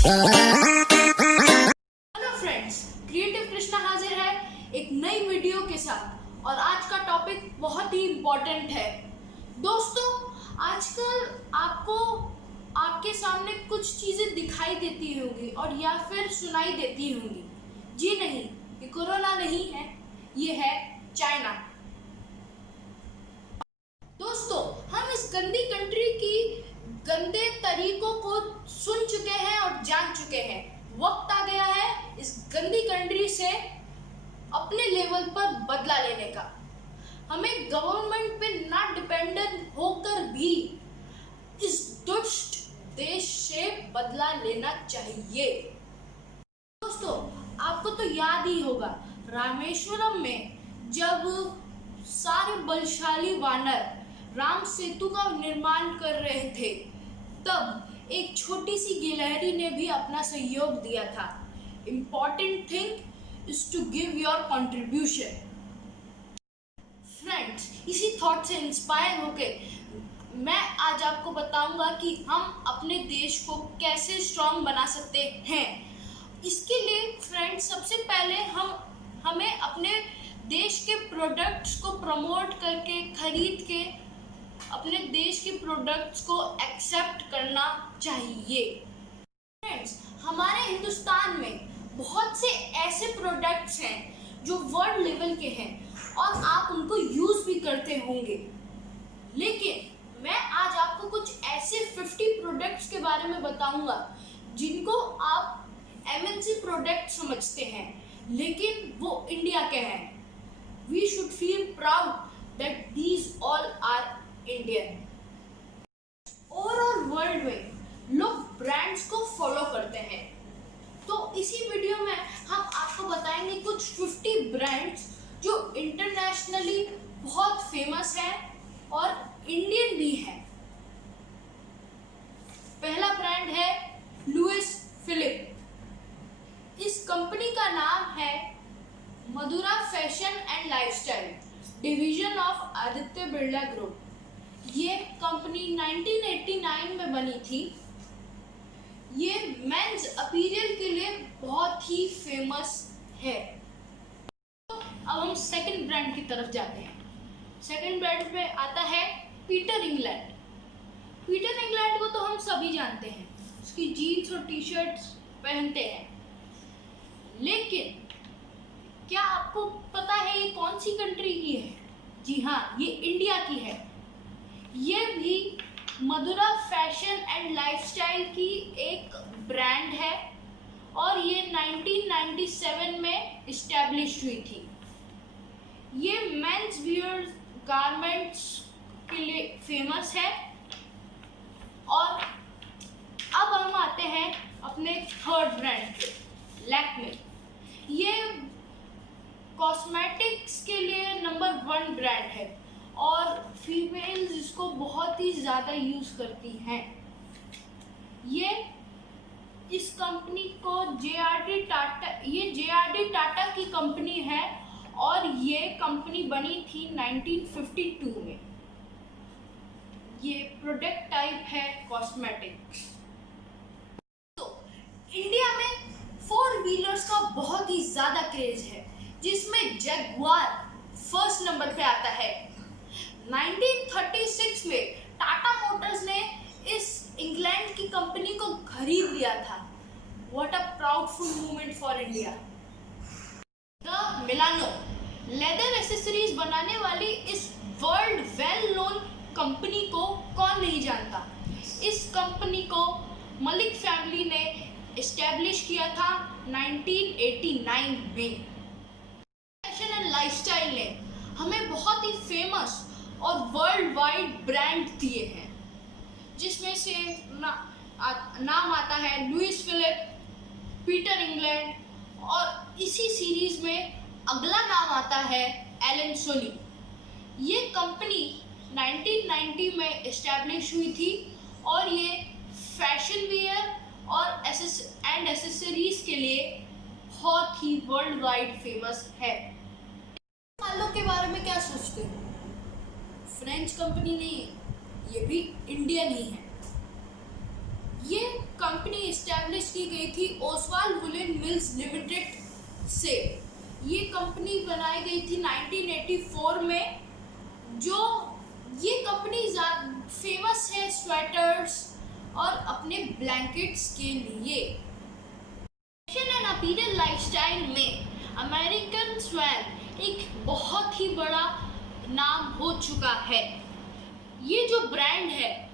Hello friends, creative Krishna हाजिर है एक नई वीडियो के साथ। और आज का टॉपिक बहुत ही इम्पोर्टेंट है। दोस्तों, आजकल आपको आपके सामने कुछ चीज़ें दिखाई देती होंगी और या फिर सुनाई देती होंगी। जी नहीं, ये कोरोना नहीं है, ये है चाइना। दोस्तों, हम इस गंदी कंट्री की गंदे तरीकों को सुन चुके हैं और जान चुके हैं। वक्त आ गया है इस गंदी कंट्री से अपने लेवल पर बदला लेने का। हमें गवर्नमेंट पे ना डिपेंडेंट होकर भी इस दुष्ट देश से बदला लेना चाहिए। दोस्तों, आपको तो याद ही होगा, रामेश्वरम में जब सारे बलशाली वानर राम सेतु का निर्माण कर रहे थे, तब एक छोटी सी गिलहरी ने भी अपना सहयोग दिया था। Important thing is to give your contribution. Friends, इसी थॉट से इंस्पायर होके मैं आज आपको बताऊंगा कि हम अपने देश को कैसे स्ट्रांग बना सकते हैं। इसके लिए फ्रेंड्स, सबसे पहले हमें अपने देश के प्रोडक्ट्स को प्रमोट करके, खरीद के अपने देश के प्रोडक्ट्स को एक्सेप्ट करना चाहिए। फ्रेंड्स, हमारे हिंदुस्तान में बहुत से ऐसे प्रोडक्ट्स हैं जो वर्ल्ड लेवल के हैं और आप उनको यूज़ भी करते होंगे। लेकिन मैं आज आपको कुछ ऐसे 50 प्रोडक्ट्स के बारे में बताऊंगा जिनको आप MNC प्रोडक्ट समझते हैं, लेकिन वो इंडिया के हैं। We should feel proud that these all are Indian. Overall world में लोग ब्रांड्स को फॉलो करते हैं, तो इसी वीडियो में हम आपको बताएंगे कुछ 50 ब्रांड्स जो इंटरनेशनली बहुत फेमस हैं और इंडियन भी हैं। पहला ब्रांड है लुइस फिलिप। इस कंपनी का नाम है Madhura Fashion and Lifestyle, division of Aditya Birla group. ये कंपनी 1989 में बनी थी। ये मेंस अपीरियल के लिए बहुत ही फेमस है। तो अब हम सेकंड ब्रांड की तरफ जाते हैं। सेकंड ब्रांड पे आता है पीटर इंग्लैंड। पीटर इंग्लैंड को तो हम सभी जानते हैं, उसकी जीन्स और टी शर्ट्स पहनते हैं। लेकिन क्या आपको पता है ये कौन सी कंट्री की है? जी हाँ, ये इंडिया की है। ये भी मधुरा फैशन एंड लाइफस्टाइल की एक ब्रांड है और ये 1997 में इस्टेब्लिश हुई थी। ये मेंस वियर गारमेंट्स के लिए फेमस है। और अब हम आते हैं अपने थर्ड ब्रांड पे, लैक्मे। ये कॉस्मेटिक्स के लिए नंबर 1 ब्रांड है और फीमेल्स इसको बहुत ही ज़्यादा यूज़ करती हैं। ये इस कंपनी को JRD टाटा की कंपनी है और ये कंपनी बनी थी 1952 में। ये प्रोडक्ट टाइप है कॉस्मेटिक्स। तो इंडिया में 4 व्हीलर्स का बहुत ही ज़्यादा क्रेज है, जिसमें जगुआर फर्स्ट नंबर पे आता है। 1936 में टाटा मोटर्स ने इस इंग्लैंड की कंपनी को खरीद लिया था। What a proudful movement for India. The Milano leather accessories बनाने वाली इस वर्ल्ड वेल नोन कंपनी को कौन नहीं जानता। इस कंपनी को मलिक फैमिली ने एस्टेब्लिश किया था 1989 में। फैशन एंड लाइफस्टाइल ने हमें बहुत ही फेमस और वर्ल्ड वाइड ब्रांड दिए हैं, जिसमें से नाम आता है लुइस फिलिप, पीटर इंग्लैंड और इसी सीरीज में अगला नाम आता है एलन सोली। ये कंपनी 1990 में एस्टेब्लिश हुई थी और ये फैशन वियर और एसेसरीज के लिए बहुत ही वर्ल्ड वाइड फेमस है। मालो के बारे में क्या सोचते हो? फ्रेंच कंपनी नहीं है, ये भी इंडियन ही है। ये कंपनी इस्टेब्लिश की गई थी ओसवाल वुलन मिल्स लिमिटेड से। ये कंपनी बनाई गई थी 1984 में। जो ये कंपनी फेमस है स्वेटर्स और अपने ब्लैंकेट्स के लिए। फैशन एंड अपीयरेंस लाइफस्टाइल में अमेरिकन स्वैन एक बहुत ही बड़ा नाम हो चुका है। ये जो ब्रांड है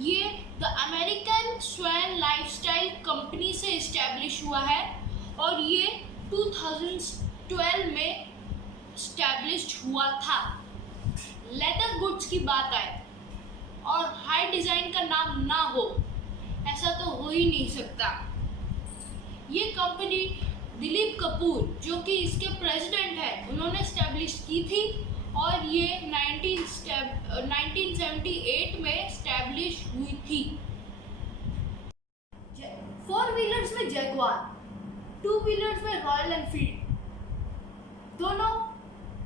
ये the American swan lifestyle company से इस्टेब्लिश हुआ है और ये 2012 में इस्टेब्लिश हुआ था। लेदर गुड्स की बात आए और हाई डिज़ाइन का नाम ना हो, ऐसा तो हो ही नहीं सकता। ये कंपनी दिलीप कपूर जो कि इसके प्रेसिडेंट है उन्होंने इस्टेब्लिश की थी और ये 1978 में इस्टेब्लिश हुई थी। 4 व्हीलर्स में जगुआर, 2 व्हीलर्स में रॉयल एनफील्ड, दोनों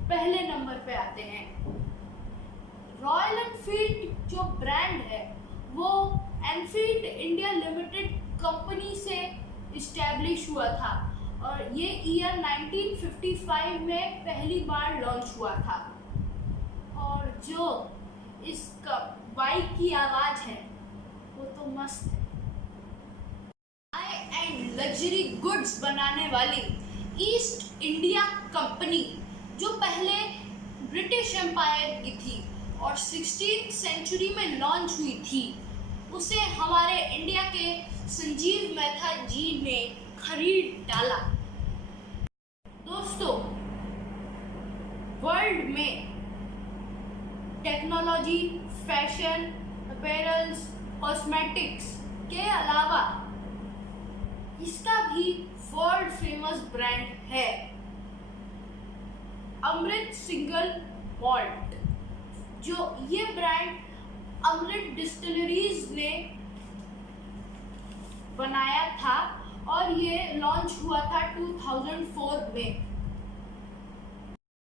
पहले नंबर पे आते हैं। रॉयल एनफील्ड जो ब्रांड है वो एनफील्ड इंडिया लिमिटेड कंपनी से इस्टेब्लिश हुआ था और ये ईयर 1955 में पहली बार लॉन्च हुआ था। और जो इसका बाइक की आवाज़ है वो तो मस्त है। हाई एंड लग्जरी गुड्स बनाने वाली ईस्ट इंडिया कंपनी जो पहले ब्रिटिश एम्पायर की थी और 16th सेंचुरी में लॉन्च हुई थी, उसे हमारे इंडिया के संजीव मेहता जी ने खरीद डाला। दोस्तों, वर्ल्ड में टेक्नोलॉजी, फैशन, अपैरल्स, कॉस्मेटिक्स के अलावा इसका भी वर्ल्ड फेमस ब्रांड है अमृत सिंगल मॉल्ट। जो ये ब्रांड अमृत डिस्टिलरीज ने बनाया था और ये लॉन्च हुआ था 2004 में।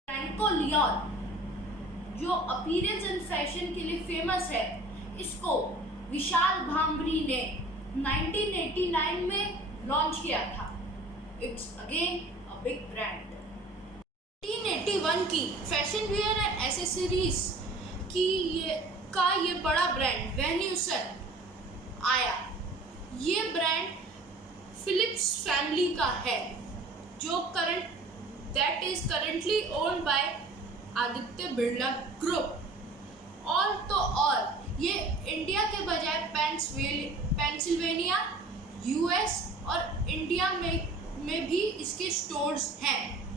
फ्रैंको लियोन जो अपीयरेंस एंड फैशन के लिए फेमस है, इसको विशाल भांबरी ने 1989 में लॉन्च किया था। It's again a big brand. 1981 की फैशन वियर एंड एसेसरीज की ये बड़ा ब्रांड वेन्यूसन आया। ये ब्रांड फिलिप्स फैमिली का है जो that is currently owned by Aditya Birla group. और तो और ये इंडिया के बजाय पेंसिल्वेनिया, यूएस और इंडिया में भी इसके स्टोर्स हैं।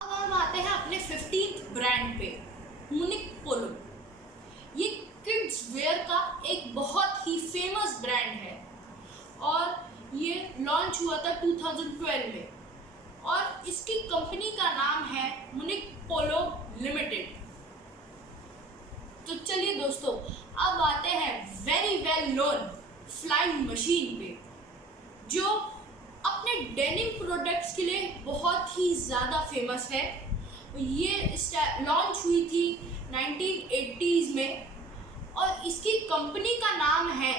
अब हम आते हैं अपने 15th ब्रांड पे, मुनिक पोलो। ये किड्स वेयर का एक बहुत ही फेमस ब्रांड है और ये लॉन्च हुआ था 2012 में और इसकी कंपनी का नाम है मुनिक पोलो लिमिटेड। तो चलिए दोस्तों, अब आते हैं very well known flying machine पे, जो अपने डेनिम प्रोडक्ट्स के लिए बहुत ही ज़्यादा फेमस है। ये लॉन्च हुई थी 1980s में और इसकी कंपनी का नाम है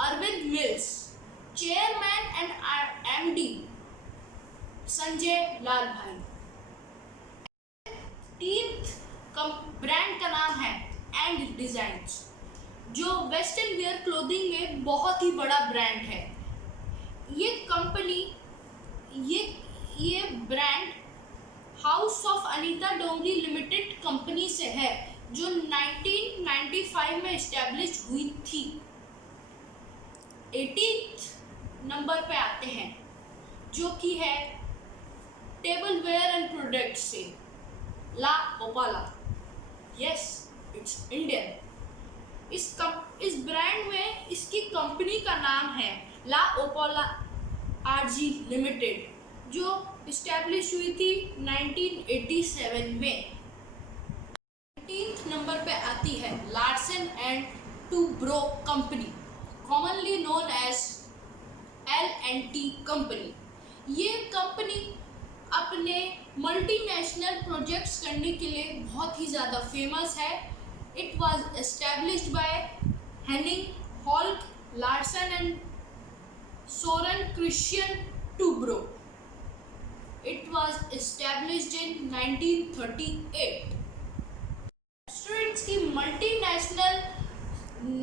Arvind Mills. Chairman and MD Sanjay Lalbhai. 13th brand का नाम है एंड डिजाइन्स, जो वेस्टर्न वेयर क्लोथिंग में बहुत ही बड़ा ब्रांड है। ये कंपनी ये brand House of Anita Dongre limited company से है जो 1995 में इस्टेब्लिश हुई थी। 18th नंबर पे आते हैं जो कि है टेबल वेयर एंड प्रोडक्ट्स से La Opala. Yes, it's Indian. इस ब्रांड में इसकी कंपनी का नाम है ला ओपाला आरजी लिमिटेड, जो इस्टेब्लिश हुई थी 1987 में। 19th नंबर पे आती है Larsen and Toubro company, commonly known as L&T company. ये कंपनी अपने मल्टीनेशनल प्रोजेक्ट्स करने के लिए बहुत ही ज़्यादा फेमस है। It was established by Henning Holck Larsen and Soren Christian Tubro. It was established in 1938. Restaurants की मल्टीनेशनल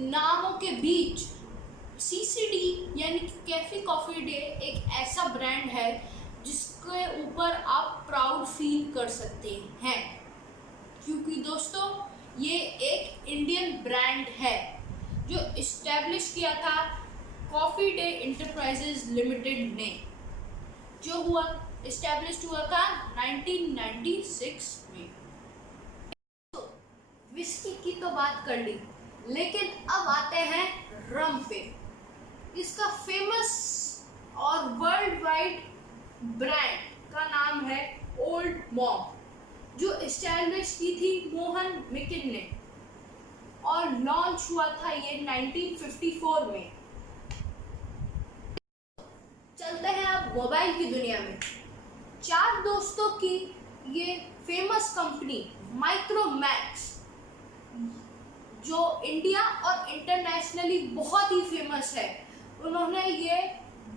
नामों के बीच सीसीडी यानी कि कैफे कॉफी डे एक ऐसा ब्रांड है जिसके ऊपर आप प्राउड फील कर सकते हैं, क्योंकि दोस्तों ये एक इंडियन ब्रांड है जो इस्टेब्लिश किया था कॉफी डे इंटरप्राइजेज लिमिटेड ने, जो इस्टेब्लिश हुआ था 1996 में। तो विस्की की तो बात कर ली, लेकिन अब आते हैं रम पे। इसका फेमस और वर्ल्ड वाइड ब्रांड का नाम है ओल्ड मॉन्क, जो इस्टेब्लिश की थी मोहन मिकिन ने और लॉन्च हुआ था ये 1954 में। चलते हैं अब मोबाइल की दुनिया में। 4 दोस्तों की ये फेमस कंपनी माइक्रोमैक्स, जो इंडिया और इंटरनेशनली बहुत ही फेमस है, उन्होंने ये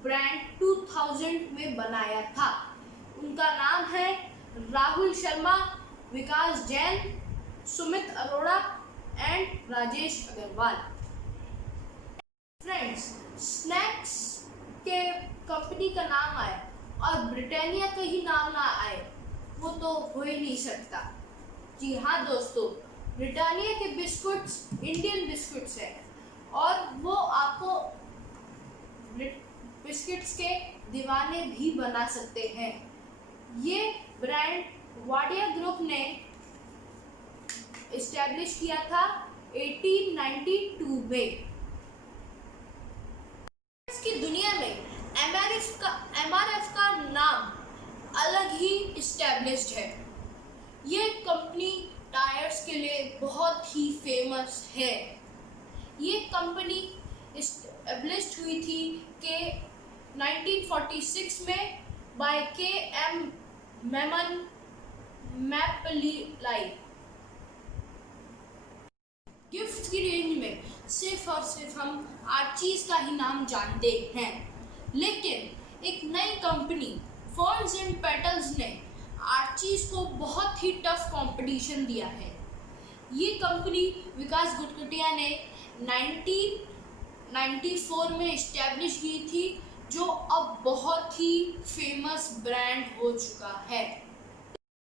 ब्रांड 2000 में बनाया था। उनका नाम है Rahul Sharma, Vikas Jain, Sumit Arora and Rajesh Agarwal. Friends, snacks के कंपनी का नाम आए और ब्रिटानिया का ही नाम ना आए, वो तो हो ही नहीं सकता। जी हाँ दोस्तों, ब्रिटानिया के बिस्कुट्स इंडियन बिस्कुट्स हैं और वो आपको बिस्किट्स के दीवाने भी बना सकते हैं। ये ब्रांड वाडिया ग्रुप ने इस्टेब्लिश किया था 1892 में। इसकी दुनिया में एमआरएफ का नाम अलग ही इस्टेब्लिश्ड है। ये कंपनी टायर्स के लिए बहुत ही फेमस है। ये कंपनी इस्टेब्लिश्ड हुई थी कि 1946 में बाय के.एम. मेमन मैपलीलाई। गिफ्ट की रेंज में सिर्फ और सिर्फ हम आर्चीज का ही नाम जानते हैं, लेकिन एक नई कंपनी फर्न्स एंड पेटल्स ने आर्चीज को बहुत ही टफ कंपटीशन दिया है। ये कंपनी विकास गुटकुटिया ने 1994 में इस्टेब्लिश की थी, जो अब बहुत ही फेमस ब्रांड हो चुका है।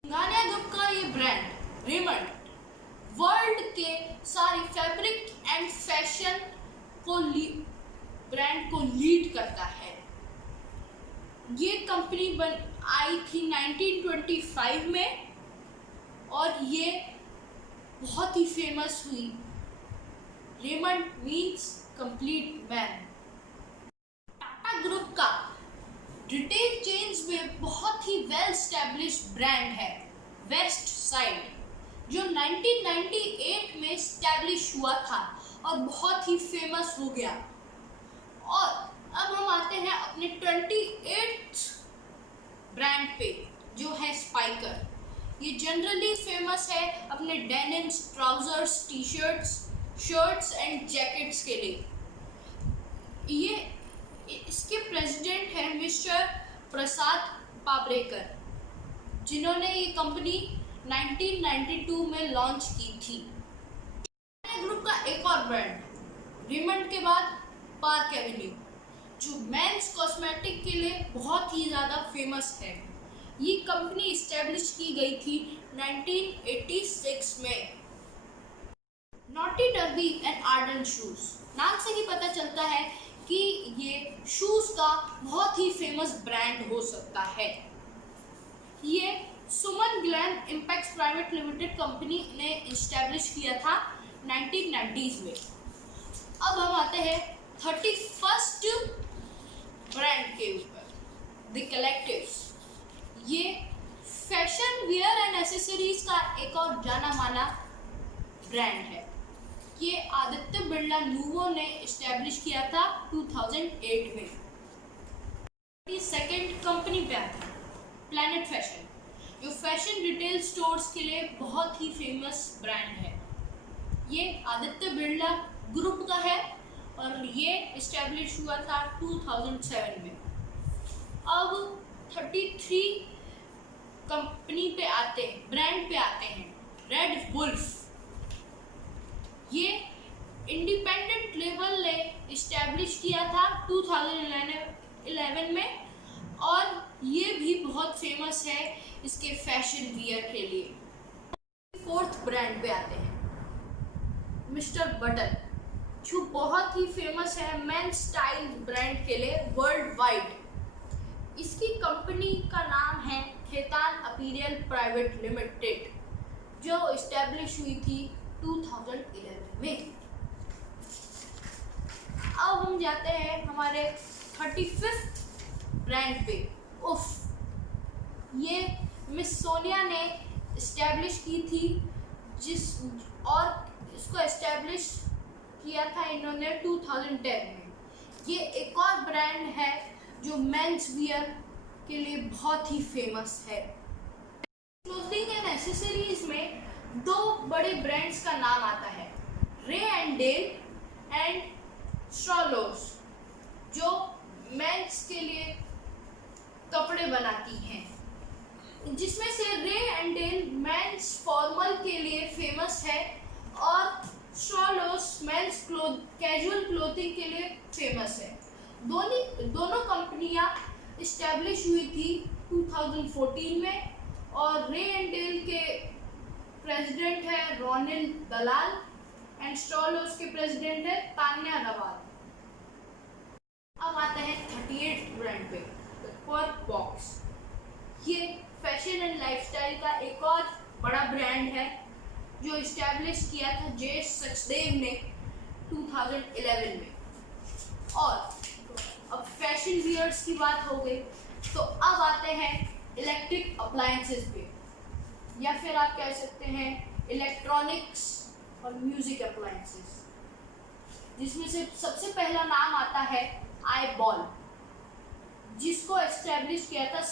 गानिया ग्रुप का ये ब्रांड रेमंड वर्ल्ड के सारी फैब्रिक एंड फैशन ब्रांड को लीड करता है। ये कंपनी आई थी 1925 में और ये बहुत ही फेमस हुई। Raymond means complete man. Tata group का रिटेल चेन्स में बहुत ही वेल स्टैब्लिश्ड ब्रांड है वेस्ट साइड, जो 1998 में स्टैब्लिश हुआ था और बहुत ही फेमस हो गया। और अब हम आते हैं अपने 28th ब्रांड पे, जो है स्पाइकर। ये जनरली फेमस है अपने denims, trousers, T shirts and jackets के लिए। ये इसके प्रेसिडेंट हैं मिस्टर प्रसाद पाब्रेकर, जिन्होंने ये कंपनी 1992 में लॉन्च की थी। ग्रुप का एक और ब्रांड रेमंड के बाद पार्क एवेन्यू, जो मेंस कॉस्मेटिक के लिए बहुत ही ज़्यादा फेमस है। ये कंपनी इस्टेब्लिश की गई थी 1986 में। Naughty Derby and Arden shoes, नाम से ही पता चलता है कि ये शूज का बहुत ही फेमस ब्रांड हो सकता है। ये Suman Glam Impact private limited company ने इस्टेब्लिश किया था 1990s में। अब हम आते हैं 31st ब्रांड के ऊपर, द कलेक्टिव्स। ये फैशन वियर एंड एसेसरीज का एक और जाना माना ब्रांड है। ये आदित्य बिरला लूवो ने इस्टेब्लिश किया था 2008 में। सेकेंड कंपनी पे आता है प्लैनेट फैशन, जो फैशन रिटेल स्टोर्स के लिए बहुत ही फेमस ब्रांड है। ये आदित्य बिरला ग्रुप का है और ये इस्टेब्लिश हुआ था 2007 में। अब 33 कंपनी पे आते हैं, ब्रांड पे आते हैं। रेड वुल्फ, ये इंडिपेंडेंट लेवल ने इस्टेब्लिश किया था 2011 में, और ये भी बहुत फेमस है इसके फैशन वियर के लिए। फोर्थ ब्रांड पे आते हैं, मिस्टर बटन, जो बहुत ही फेमस है मेन स्टाइल ब्रांड के लिए वर्ल्ड वाइड। इसकी कंपनी का नाम है खेतान अपीरियल प्राइवेट लिमिटेड, जो इस्टेब्लिश हुई थी 2011 में। अब हम जाते हैं हमारे 35th ब्रांड पे। उफ, ये मिस सोनिया ने इस्टेब्लिश की थी, और इसको इस्टेब्लिश किया था इन्होंने 2010 में। ये एक और ब्रांड है जो मेंस वियर के लिए बहुत ही फेमस है। क्लोथिंग एंड एक्सेसरीज में दो बड़े ब्रांड्स का नाम आता है, रे एंड डेल एंड स्ट्रॉलोस, जो मेंस के लिए कपड़े बनाती हैं। जिसमें से रे एंड डेल मेंस फॉर्मल के लिए फेमस है और स्ट्रॉलोस मेंस कैजुअल क्लोथिंग के लिए फेमस है। दोनों कंपनियां इस्टेब्लिश हुई थी 2014 में, और रे एंड डेल के प्रेसिडेंट है रोनिल दलाल एंड स्ट्रॉलोस के प्रेसिडेंट है तान्या रवाल। अब आते हैं 38th ब्रांड पे, पर्क बॉक्स। ये फैशन एंड लाइफस्टाइल का एक और बड़ा ब्रांड है जो इस्टेब्लिश किया था जे सचदेव ने 2011 में। और अब फैशन वियर्स की बात हो गई, तो अब आते हैं इलेक्ट्रिक अप्लायंसेस पे, या फिर आप कह सकते हैं इलेक्ट्रॉनिक्स और म्यूजिक अप्लायंसेस, जिसमें से सबसे पहला नाम आता है आईबॉल, जिसको एस्टेब्लिश किया था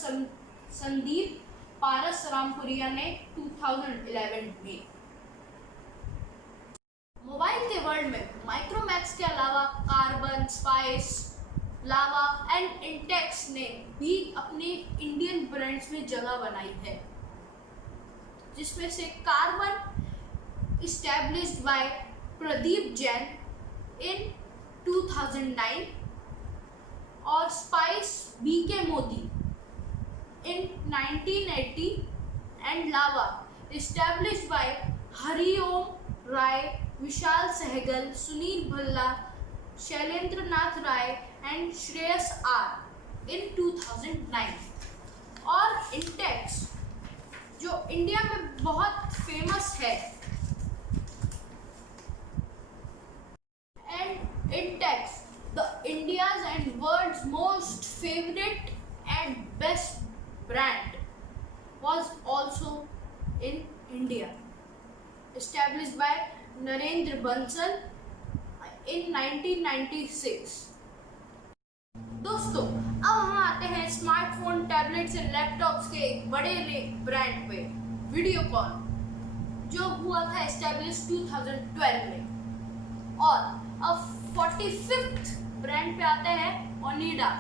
संदीप पारस रामपुरिया ने 2011 में। मोबाइल के वर्ल्ड में माइक्रोमैक्स के अलावा carbon, spice, lava and Intex ने भी अपने इंडियन ब्रांड्स में जगह बनाई है, जिसमें से Carbon established by Pradeep Jain in 2009 और Spice BK Modi in 1980 and Lava established by Hariom Rai, Vishal Sehgal, Sunil Bhalla, Shailendra Nath Rai and Shreyas R in 2009। और इंटेक्स, जो इंडिया में बहुत फेमस है, and Intex the India's and world's most favourite and best brand was also in India, established by Narendra Bansal in 1996। दोस्तों, अब हम आते हैं स्मार्टफोन, टैबलेट्स एंड लैपटॉप्स के एक बड़े ब्रांड पे, वीडियोकॉन, जो हुआ था एस्टेब्लिश 2012 में। और अब 45th ब्रांड पे आता है ओनिडा,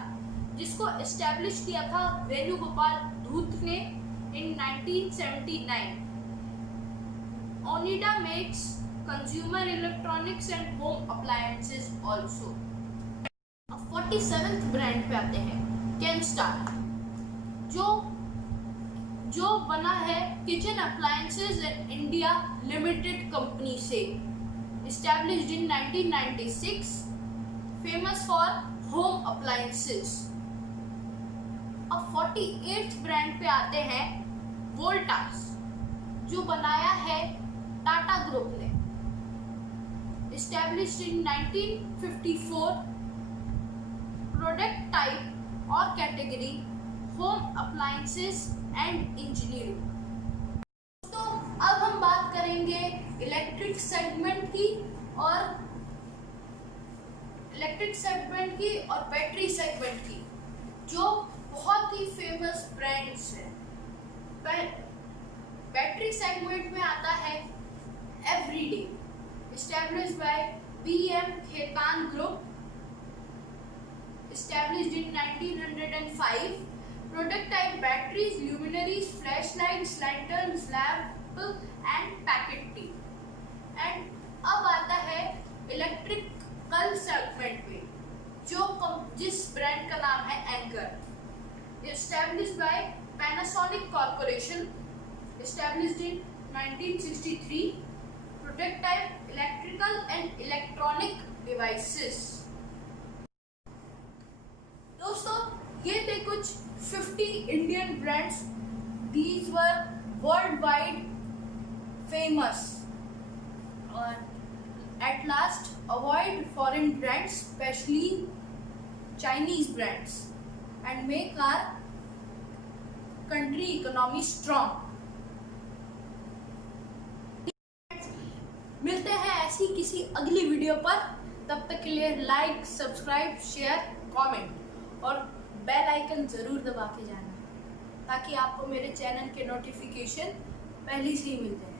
जिसको एस्टेब्लिश किया था वेणुगोपाल धूत ने इन 1979। Onida makes consumer electronics and home appliances also. अब 47th ब्रांड पे आते हैं, केमस्टार, जो बना है kitchen appliances in India limited company से, established in 1996, famous for home appliances. अब 48th ब्रांड पे आते हैं, वोल्टास, जो बनाया है टाटा ग्रुप ने, एस्टेब्लिश्ड इन 1954, प्रोडक्ट टाइप और category home appliances and engineering. तो अब हम बात करेंगे इलेक्ट्रिक सेगमेंट की और बैटरी सेगमेंट की, जो बहुत ही फेमस ब्रांड्स हैं। बैटरी सेगमेंट में आता है everyday, established by BM Khaitan Group, established in 1905. Product type batteries, luminaries, flashlights, lanterns, lamp and packet tea. And अब आता है इलेक्ट्रिकल सेगमेंट में, जिस ब्रांड का नाम है anchor. Established by Panasonic Corporation, established in 1963. Product type electrical and electronic devices. दोस्तों, ये थे कुछ 50 Indian brands. These were worldwide famous. और at last, avoid foreign brands, especially Chinese brands, and make our country economy strong. मिलते हैं ऐसी किसी अगली वीडियो पर. तब तक के लिए लाइक, सब्सक्राइब, शेयर, कमेंट और बेल आइकन ज़रूर दबा के जाना, ताकि आपको मेरे चैनल के नोटिफिकेशन पहले से ही मिल जाए.